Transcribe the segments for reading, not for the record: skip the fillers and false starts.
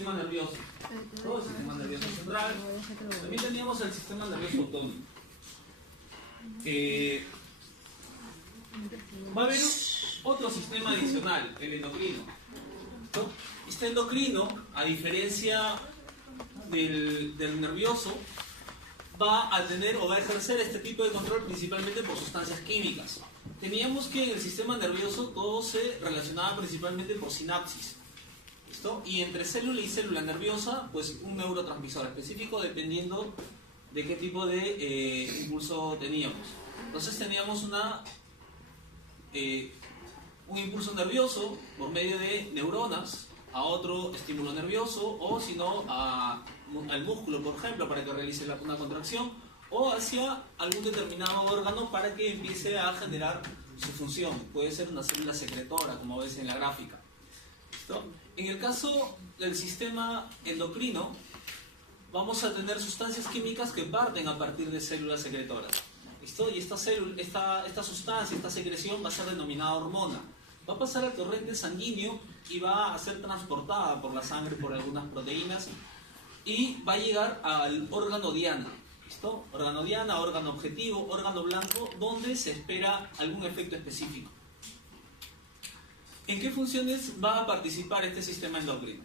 sistema nervioso. Todo el sistema nervioso central. También teníamos el sistema nervioso autónomo. Va a haber otro sistema adicional, el endocrino. Este endocrino, a diferencia del nervioso, va a tener o va a ejercer este tipo de control principalmente por sustancias químicas. Teníamos que en el sistema nervioso todo se relacionaba principalmente por sinapsis. ¿Listo? Y entre célula y célula nerviosa, pues un neurotransmisor específico dependiendo de qué tipo de impulso teníamos. Entonces teníamos un impulso nervioso por medio de neuronas a otro estímulo nervioso, o si no al músculo, por ejemplo, para que realice una contracción, o hacia algún determinado órgano para que empiece a generar su función. Puede ser una célula secretora, como ves en la gráfica. ¿Listo? En el caso del sistema endocrino, vamos a tener sustancias químicas que parten a partir de células secretoras. ¿Listo? Y esta sustancia, esta secreción va a ser denominada hormona. Va a pasar al torrente sanguíneo y va a ser transportada por la sangre por algunas proteínas y va a llegar al órgano diana. ¿Listo? Órgano diana, órgano objetivo, órgano blanco, donde se espera algún efecto específico. ¿En qué funciones va a participar este sistema endocrino?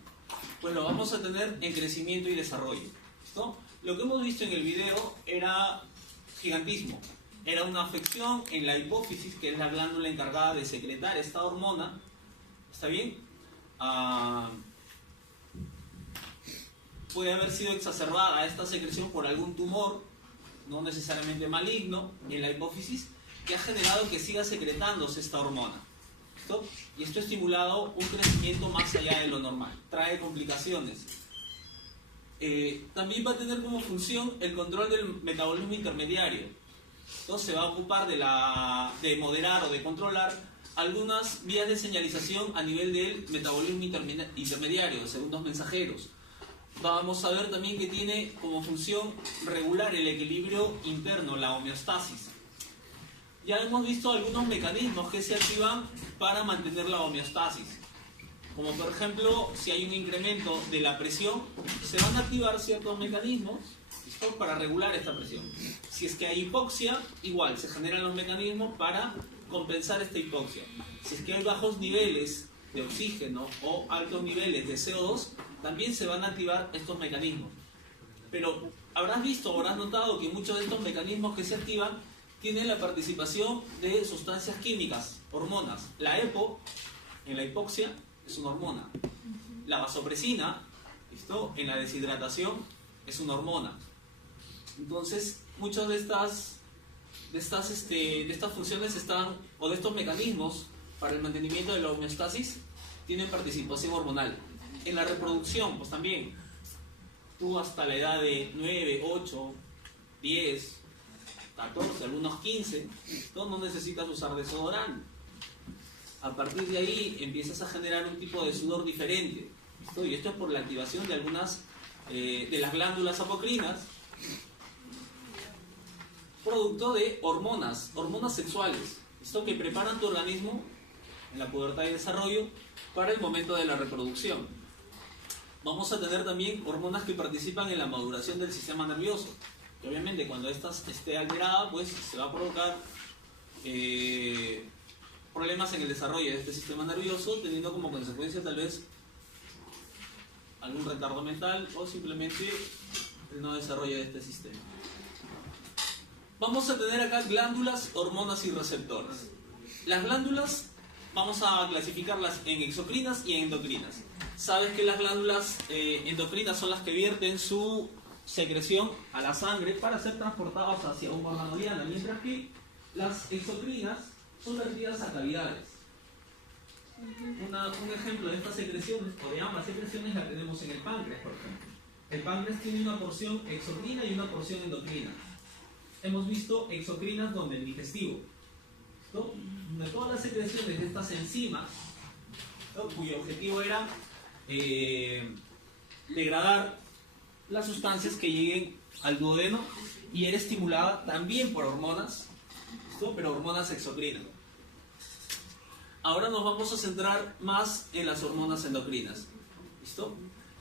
Pues lo vamos a tener en crecimiento y desarrollo. ¿Listo? Lo que hemos visto en el video era gigantismo. Era una afección en la hipófisis, que es la glándula encargada de secretar esta hormona. ¿Está bien? Puede haber sido exacerbada esta secreción por algún tumor, no necesariamente maligno, en la hipófisis, que ha generado que siga secretándose esta hormona. ¿Listo? Y esto ha estimulado un crecimiento más allá de lo normal. Trae complicaciones. También va a tener como función el control del metabolismo intermediario. Entonces se va a ocupar de moderar o de controlar algunas vías de señalización a nivel del metabolismo intermediario, de segundos mensajeros. Vamos a ver también que tiene como función regular el equilibrio interno, la homeostasis. Ya hemos visto algunos mecanismos que se activan para mantener la homeostasis. Como por ejemplo, si hay un incremento de la presión, se van a activar ciertos mecanismos para regular esta presión. Si es que hay hipoxia, igual, se generan los mecanismos para compensar esta hipoxia. Si es que hay bajos niveles de oxígeno o altos niveles de CO2, también se van a activar estos mecanismos. Pero habrás visto o habrás notado que muchos de estos mecanismos que se activan tienen la participación de sustancias químicas, hormonas. La EPO, en la hipoxia, es una hormona. La vasopresina, ¿listo? En la deshidratación, es una hormona. Entonces, muchas de estas funciones o de estos mecanismos para el mantenimiento de la homeostasis tienen participación hormonal. En la reproducción, pues también, tú hasta la edad de 9, 8, 10, 14, algunos 15, no necesitas usar desodorante. A partir de ahí empiezas a generar un tipo de sudor diferente. Y esto es por la activación de algunas de las glándulas apocrinas, producto de hormonas sexuales, esto que preparan tu organismo en la pubertad y desarrollo para el momento de la reproducción. Vamos a tener también hormonas que participan en la maduración del sistema nervioso, que obviamente cuando esta esté alterada, pues se va a provocar problemas en el desarrollo de este sistema nervioso, teniendo como consecuencia tal vez algún retardo mental o simplemente el no desarrollo de este sistema. Vamos a tener acá glándulas, hormonas y receptores. Las glándulas vamos a clasificarlas en exocrinas y en endocrinas. Sabes que las glándulas endocrinas son las que vierten su secreción a la sangre para ser transportadas hacia un órgano diana, mientras que las exocrinas son vertidas a cavidades. Un ejemplo de estas secreciones, o de ambas secreciones, la tenemos en el páncreas, por ejemplo. El páncreas tiene una porción exocrina y una porción endocrina. Hemos visto exocrinas donde el digestivo, ¿no? De todas las secreciones de estas enzimas, ¿no? Cuyo objetivo era degradar las sustancias que lleguen al duodeno, y era estimulada también por hormonas, ¿no? Pero hormonas exocrinas. Ahora nos vamos a centrar más en las hormonas endocrinas. ¿Listo?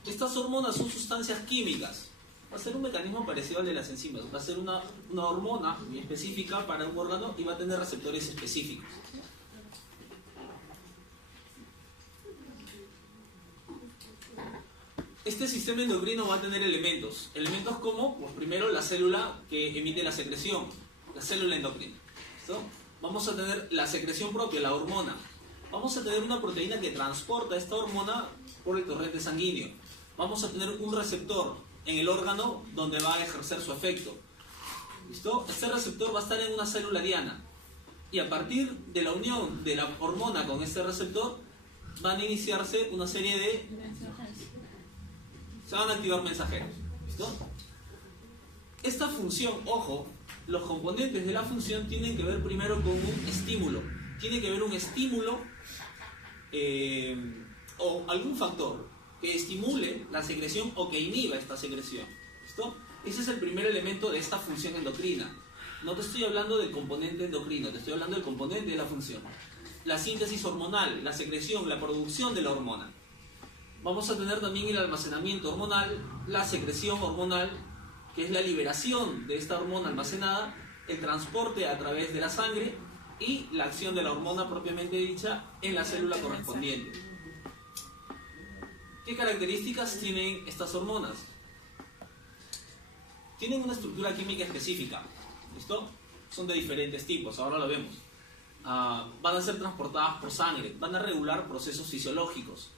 Estas hormonas son sustancias químicas. Va a ser un mecanismo parecido al de las enzimas. Va a ser una hormona muy específica para un órgano y va a tener receptores específicos. Este sistema endocrino va a tener elementos. Elementos como, pues primero, la célula que emite la secreción, la célula endocrina. ¿Listo? Vamos a tener la secreción propia, la hormona. Vamos a tener una proteína que transporta esta hormona por el torrente sanguíneo. Vamos a tener un receptor en el órgano donde va a ejercer su efecto. ¿Listo? Este receptor va a estar en una célula diana. Y a partir de la unión de la hormona con este receptor, van a iniciarse una serie de... Se van a activar mensajeros. ¿Listo? Esta función, ojo, los componentes de la función tienen que ver primero con un estímulo. Tiene que ver un estímulo o algún factor que estimule la secreción o que inhiba esta secreción. ¿Listo? Ese es el primer elemento de esta función endocrina. No te estoy hablando del componente endocrino, te estoy hablando del componente de la función. La síntesis hormonal, la secreción, la producción de la hormona. Vamos a tener también el almacenamiento hormonal, la secreción hormonal, que es la liberación de esta hormona almacenada, el transporte a través de la sangre y la acción de la hormona propiamente dicha en la célula correspondiente. ¿Qué características tienen estas hormonas? Tienen una estructura química específica. ¿Listo? Son de diferentes tipos, ahora lo vemos. Van a ser transportadas por sangre, van a regular procesos fisiológicos.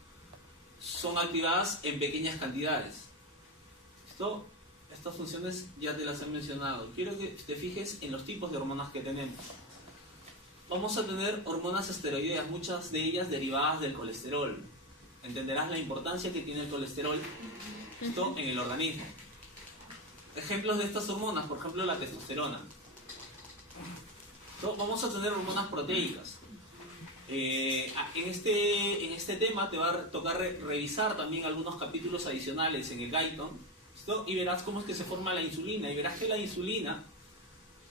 Son activadas en pequeñas cantidades. ¿Listo? Estas funciones ya te las he mencionado. Quiero que te fijes en los tipos de hormonas que tenemos. Vamos a tener hormonas esteroideas, muchas de ellas derivadas del colesterol. Entenderás la importancia que tiene el colesterol, ¿listo?, en el organismo. Ejemplos de estas hormonas, por ejemplo, la testosterona. ¿Listo? Vamos a tener hormonas proteicas. En este tema te va a tocar revisar también algunos capítulos adicionales en el Guyton, ¿listo? Y verás cómo es que se forma la insulina. Y verás que la insulina,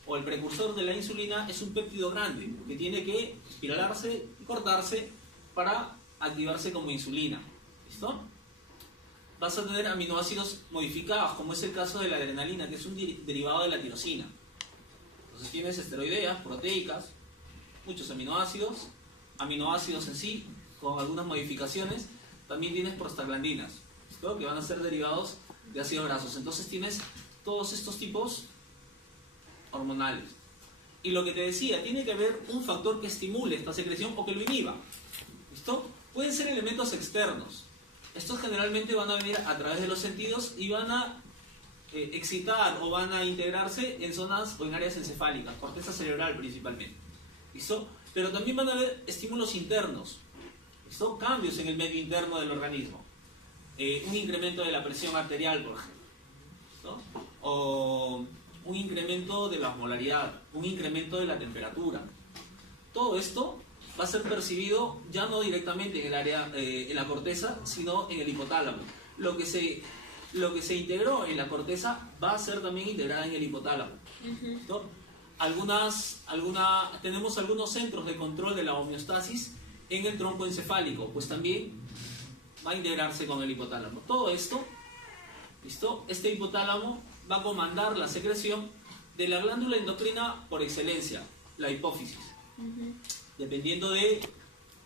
o el precursor de la insulina, es un péptido grande que tiene que espiralarse y cortarse para activarse como insulina. ¿Listo? Vas a tener aminoácidos modificados, como es el caso de la adrenalina, que es un derivado de la tirosina. Entonces tienes esteroideas, proteicas, muchos aminoácidos en sí, con algunas modificaciones. También tienes prostaglandinas, ¿listo?, que van a ser derivados de ácidos grasos. Entonces tienes todos estos tipos hormonales. Y lo que te decía, tiene que haber un factor que estimule esta secreción o que lo inhiba. ¿Listo? Pueden ser elementos externos. Estos generalmente van a venir a través de los sentidos y van a excitar o van a integrarse en zonas o en áreas encefálicas, corteza cerebral principalmente. ¿Listo? Pero también van a haber estímulos internos. ¿Listo? Cambios en el medio interno del organismo. Un incremento de la presión arterial, por ejemplo. ¿Listo? O un incremento de la osmolaridad, un incremento de la temperatura. Todo esto va a ser percibido ya no directamente en el área, en la corteza, sino en el hipotálamo. Lo que se integró en la corteza va a ser también integrada en el hipotálamo. ¿Listo? Tenemos algunos centros de control de la homeostasis en el tronco encefálico, pues también va a integrarse con el hipotálamo. Todo esto, ¿listo? Este hipotálamo va a comandar la secreción de la glándula endocrina por excelencia, la hipófisis. Dependiendo de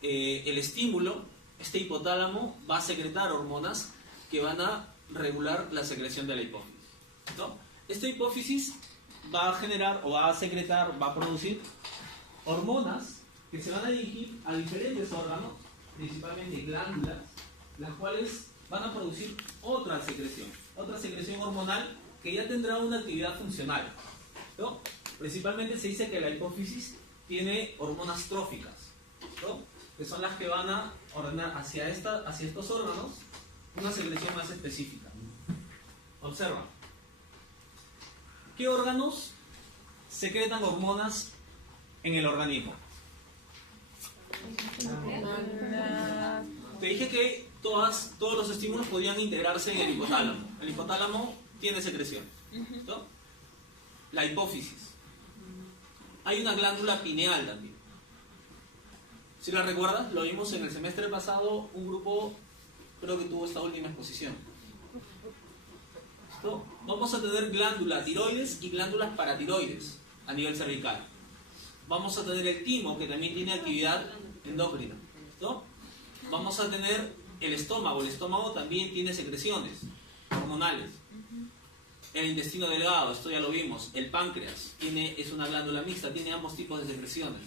el estímulo, este hipotálamo va a secretar hormonas que van a regular la secreción de la hipófisis. ¿Listo? Esta hipófisis va a generar o va a secretar, va a producir hormonas que se van a dirigir a diferentes órganos, principalmente glándulas, las cuales van a producir otra secreción hormonal que ya tendrá una actividad funcional. ¿Listo? Principalmente se dice que la hipófisis tiene hormonas tróficas, ¿listo?, que son las que van a ordenar hacia estos órganos una secreción más específica. Observa. ¿Qué órganos secretan hormonas en el organismo? Te dije que todos los estímulos podían integrarse en el hipotálamo. El hipotálamo tiene secreción, ¿listo? La hipófisis. Hay una glándula pineal también. Si la recuerdas, lo vimos en el semestre pasado, un grupo Creo que tuvo esta última exposición. ¿Listo? Vamos a tener glándula tiroides y glándulas paratiroides a nivel cervical. Vamos a tener el timo, que también tiene actividad endocrina. ¿Listo? Vamos a tener el estómago. El estómago también tiene secreciones hormonales. El intestino delgado, esto ya lo vimos. El páncreas es una glándula mixta, tiene ambos tipos de secreciones.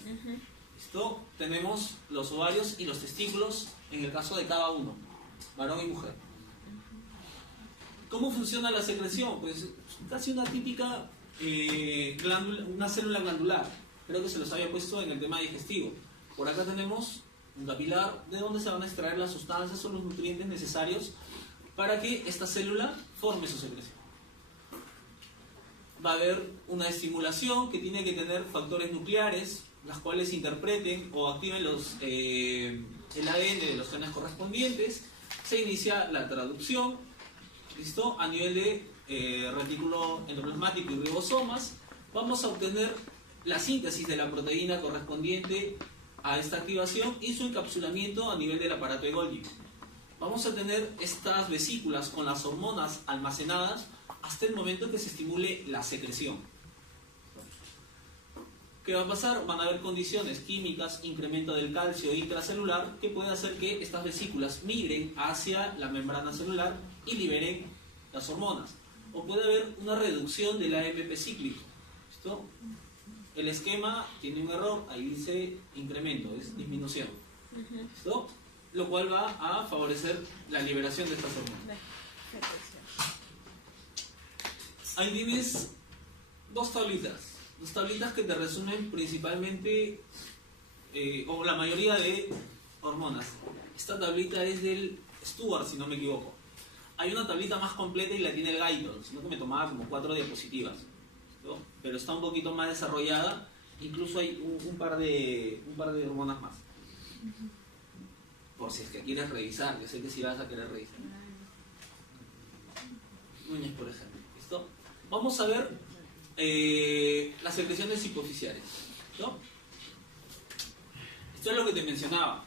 ¿Listo? Tenemos los ovarios y los testículos en el caso de cada uno, varón y mujer. ¿Cómo funciona la secreción? Pues casi una típica una célula glandular. Creo que se los había puesto en el tema digestivo. Por acá tenemos un capilar de donde se van a extraer las sustancias o los nutrientes necesarios para que esta célula forme su secreción. Va a haber una estimulación que tiene que tener factores nucleares, las cuales interpreten o activen el ADN de los genes correspondientes. Se inicia la traducción, ¿listo? A nivel de retículo endoplasmático y ribosomas. Vamos a obtener la síntesis de la proteína correspondiente a esta activación y su encapsulamiento a nivel del aparato de Golgi. Vamos a tener estas vesículas con las hormonas almacenadas hasta el momento que se estimule la secreción. ¿Qué va a pasar? Van a haber condiciones químicas, incremento del calcio intracelular, que puede hacer que estas vesículas migren hacia la membrana celular y liberen las hormonas. O puede haber una reducción del AMP cíclico. ¿Listo? El esquema tiene un error, ahí dice incremento, es disminución. ¿Listo? Lo cual va a favorecer la liberación de estas hormonas. Ahí tienes dos tablitas que te resumen principalmente o la mayoría de hormonas. Esta tablita es del Stuart, si no me equivoco. Hay una tablita más completa y la tiene el Guyton, sino que me tomaba como 4 diapositivas, ¿no? Pero está un poquito más desarrollada, incluso hay un par de hormonas más. Por si es que quieres revisar, yo sé que si vas a querer revisar. Núñez, por ejemplo. ¿Listo? Vamos a ver las secreciones hipoficiales. ¿No? Esto es lo que te mencionaba.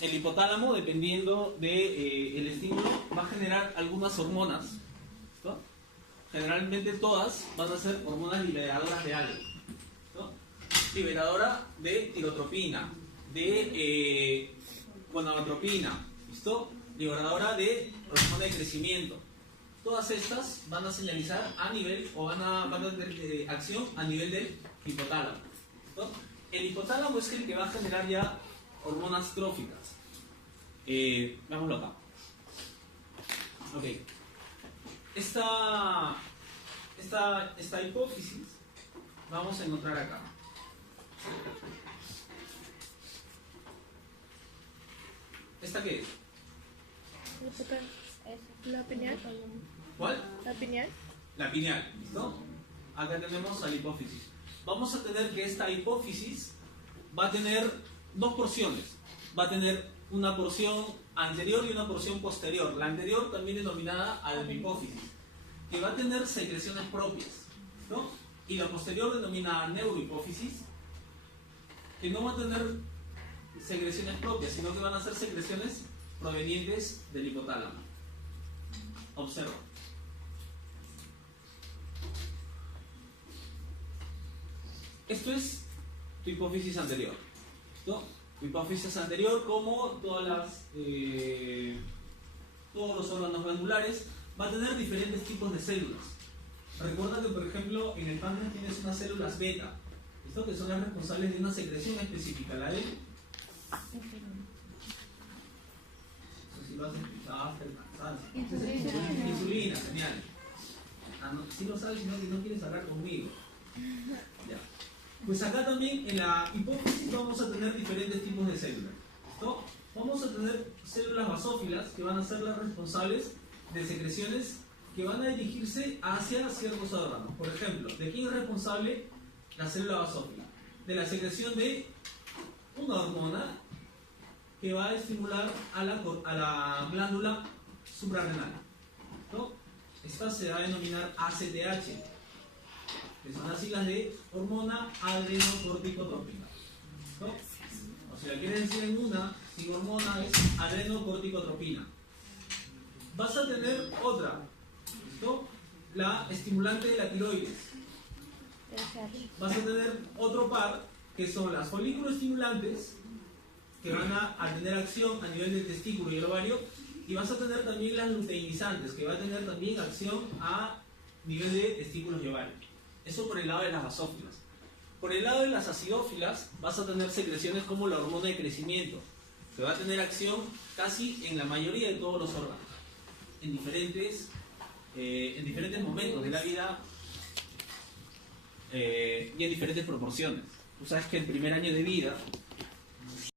El hipotálamo, dependiendo del estímulo, va a generar algunas hormonas. ¿No? Generalmente todas van a ser hormonas liberadoras de algo. ¿No? Liberadora de tirotropina, de gonadotropina, ¿listo? Liberadora de hormona de crecimiento. Todas estas van a señalizar a nivel, o van a tener acción a nivel del hipotálamo. ¿Listo? El hipotálamo es el que va a generar ya hormonas tróficas. Veámoslo acá. Ok. Esta hipófisis vamos a encontrar acá. ¿Esta qué es? La pineal. ¿Cuál? La pineal. La pineal, ¿listo? Acá tenemos a la hipófisis. Vamos a tener que esta hipófisis va a tener dos porciones. Va a tener una porción anterior y una porción posterior. La anterior también denominada adenohipófisis, que va a tener secreciones propias, ¿no? Y la posterior denominada neurohipófisis, que no va a tener secreciones propias, sino que van a ser secreciones provenientes del hipotálamo. Observa. Esto es tu hipófisis anterior, ¿no? Tu hipófisis anterior, como todos los órganos glandulares, va a tener diferentes tipos de células. Recuerda que, por ejemplo, en el páncreas tienes unas células beta, ¿listo? Que son las responsables de una secreción específica, la de... Eso sí lo has escuchado, insulina, genial. Si lo sabes, sino que no quieres hablar conmigo. Ya. Pues acá también en la hipófisis vamos a tener diferentes tipos de células. ¿Listo? Vamos a tener células basófilas que van a ser las responsables de secreciones que van a dirigirse hacia ciertos órganos. Por ejemplo, ¿de quién es responsable la célula basófila? De la secreción de una hormona que va a estimular a la glándula suprarrenal, ¿no? Esta se va a denominar ACTH, que son las siglas de hormona adrenocorticotrópica, ¿no? O si la quieres decir en una, sin hormona es adrenocorticotropina. vas a tener otra, ¿listo? La estimulante de la tiroides. Vas a tener otro par que son las folículos estimulantes, que van a tener acción a nivel del testículo y el ovario, y vas a tener también las luteinizantes, que va a tener también acción a nivel de testículos y ovario. Eso por el lado de las basófilas. Por el lado de las acidófilas vas a tener secreciones como la hormona de crecimiento, que va a tener acción casi en la mayoría de todos los órganos, en diferentes momentos de la vida y en diferentes proporciones. Tú sabes que el primer año de vida